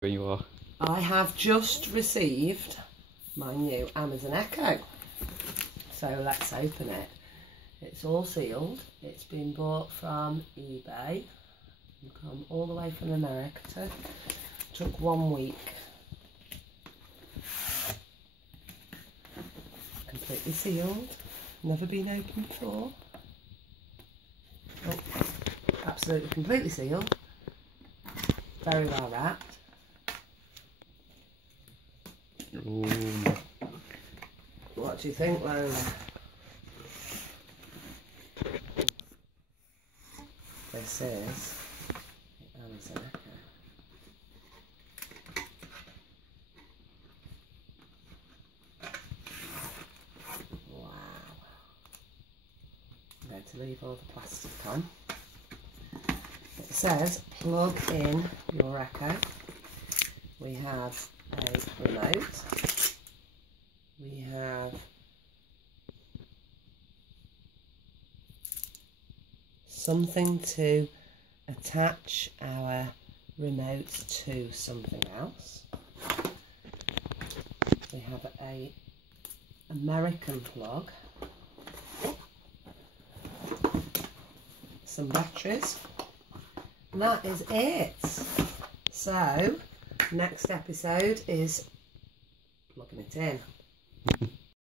Where you are. I have just received my new Amazon Echo. So let's open it. It's all sealed. It's been bought from eBay. Come all the way from America. Took 1 week. Completely sealed. Never been opened before. Oh, absolutely completely sealed. Very well wrapped. Ooh. What do you think, Lola? This is the Amazon Echo. Wow. I'm going to leave all the plastic on. It says plug in your Echo. We have a remote. We have something to attach our remote to something else. We have a American plug, some batteries, and that is it. So next episode is plugging it in.